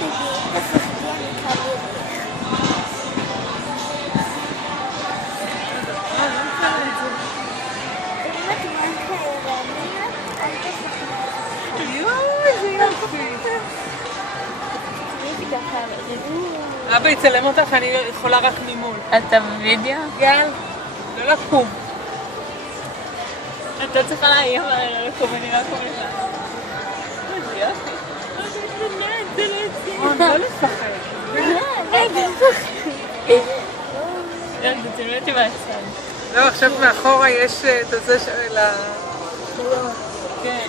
תדאגי, תפחדי, אני אקרא לי. אם את אומרת להאמין, אל תפחדי. יואי, זה יופי. תראי ככה, אבא יצלם אותך, אני יכולה רק ממול. אתה בווידאו? גל, לא לקום. אתה צריכה לאיים עליי, לא לקום, אני לא אקום לך. זה יופי. לא לפחד. יאללה, תצלמי אותי מהצד. לא, עכשיו מאחורה יש את הזה של ה... כן.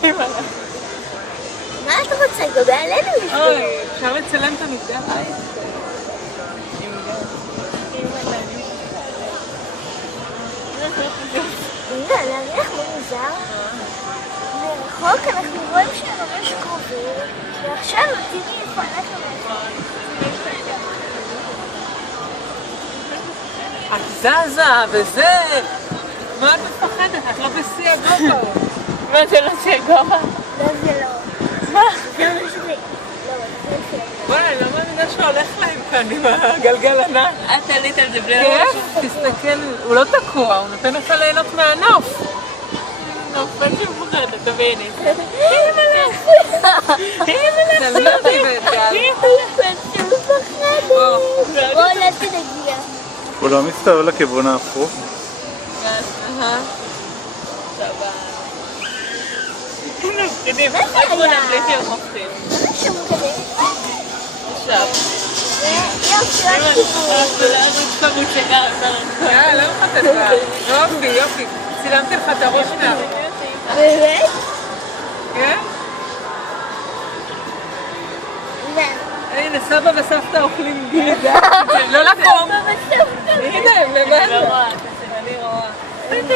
מה את רוצה? גם עלינו יש לי. אוי, אפשר לצלם את המקדש? הנה, להריח לא מוזר. מרחוק אנחנו רואים שהם ממש קרובים, ועכשיו תראי איפה אנחנו מרחוק. את זזה וזה. מה את מפחדת? את לא בשיא הגובה. מה זה לא שיא גובה? לא, זה לא. מה? זה לא שלי. לא, זה שלי. וואי, אני לא מאמינה שהולך להם כאן עם הגלגל ענק. את עלית על זה בלי כיף, תסתכל, הוא לא תקוע, הוא נותן לך ליהנות מהנוף. נופל שמפוחדת, תביני. תלמי אותי וגל. בואו לא תדגיע. הוא לא מסתובב לכיוון ההפוך. סבבה. מפחידים, רק תמונה בלי שהם מפחיד. מה שם כזה? עכשיו. יופי, אנחנו לערוץ במושגה, לא מחטטה. יופי, יופי. צילמתי לך את הראש מה... באמת? כן? לא. הנה, סבא וסבתא אוכלים גלידה. לא לקום. הנה, הם אני לא לבד. רואה. אני רואה. איזה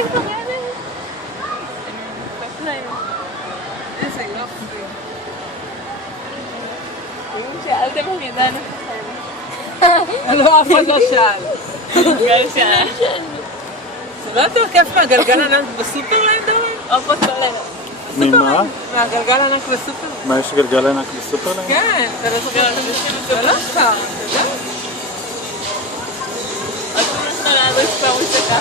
יופי. אם שאלתם אם ידענו לא, אף אחד לא שאל. גל שאלה. זה לא יותר כיף מהגלגל ענק בסופרלנד? אופות כולל. ממה? מהגלגל ענק בסופרלנד? מה, יש גלגל ענק בסופרלנד? כן, אתה לא זוכר. זה לא סתם, אתה יודע? עוד פעם נסה לערוץ במושגה.